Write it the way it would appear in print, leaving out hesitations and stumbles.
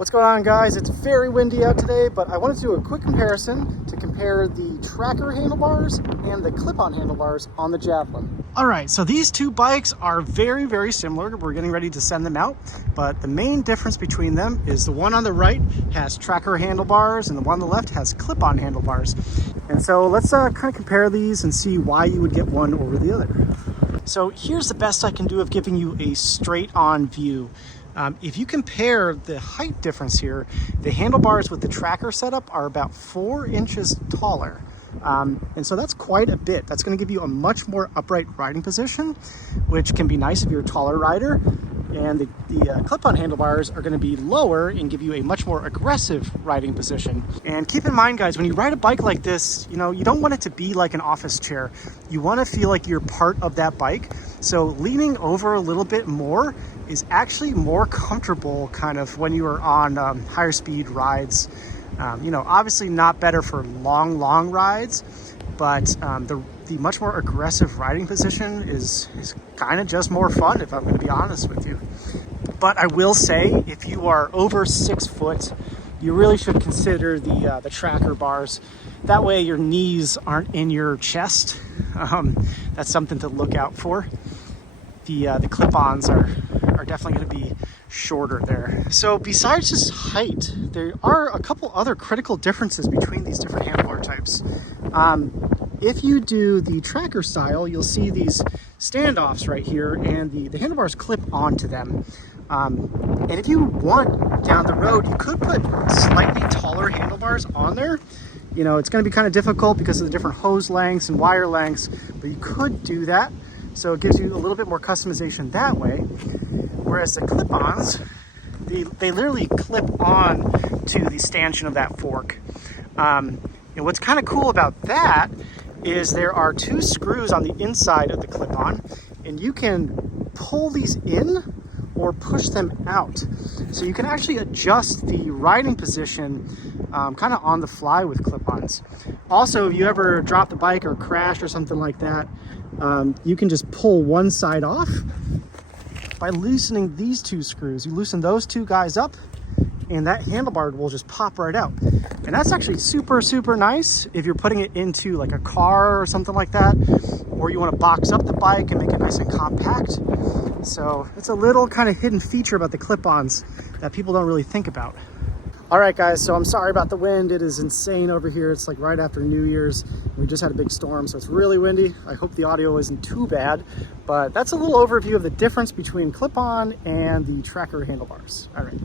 What's going on, guys? It's very windy out today, but I wanted to do a quick comparison to compare the tracker handlebars and the clip-on handlebars on the Javelin. All right, so these two bikes are very, very similar. We're getting ready to send them out, but the main difference between them is the one on the right has tracker handlebars and the one on the left has clip-on handlebars. And so let's kind of compare these and see why you would get one over the other. So here's the best I can do of giving you a straight-on view. If you compare the height difference here, the handlebars with the tracker setup are about 4 inches taller. And so that's quite a bit. That's going to give you a much more upright riding position, which can be nice if you're a taller rider. And the clip-on handlebars are going to be lower and give you a much more aggressive riding position. And keep in mind, guys, when you ride a bike like this, you don't want it to be like an office chair. You want to feel like you're part of that bike. So leaning over a little bit more is actually more comfortable kind of when you are on higher speed rides. Obviously not better for long rides, but the much more aggressive riding position is kind of just more fun, if I'm going to be honest with you. But I will say, if you are over 6 foot, you really should consider the tracker bars. That way your knees aren't in your chest. That's something to look out for. The clip-ons are definitely going to be shorter there. So besides just height, there are a couple other critical differences between these different handlebar types. If you do the tracker style, you'll see these standoffs right here, and the handlebars clip onto them. And if you want down the road, you could put slightly taller handlebars on there. It's going to be kind of difficult because of the different hose lengths and wire lengths, but you could do that. So it gives you a little bit more customization that way. Whereas the clip-ons, they literally clip on to the stanchion of that fork. And what's kind of cool about that is there are 2 screws on the inside of the clip-on, and you can pull these in or push them out. So you can actually adjust the riding position kind of on the fly with clip-ons. Also, if you ever drop the bike or crash or something like that, you can just pull one side off by loosening these 2 screws. You loosen those 2 guys up and that handlebar will just pop right out. And that's actually super, super nice if you're putting it into like a car or something like that, or you want to box up the bike and make it nice and compact. So it's a little kind of hidden feature about the clip-ons that people don't really think about. All right, guys, so I'm sorry about the wind. It is insane over here. It's like right after New Year's. We just had a big storm, so it's really windy. I hope the audio isn't too bad, but that's a little overview of the difference between clip-on and the tracker handlebars. All right.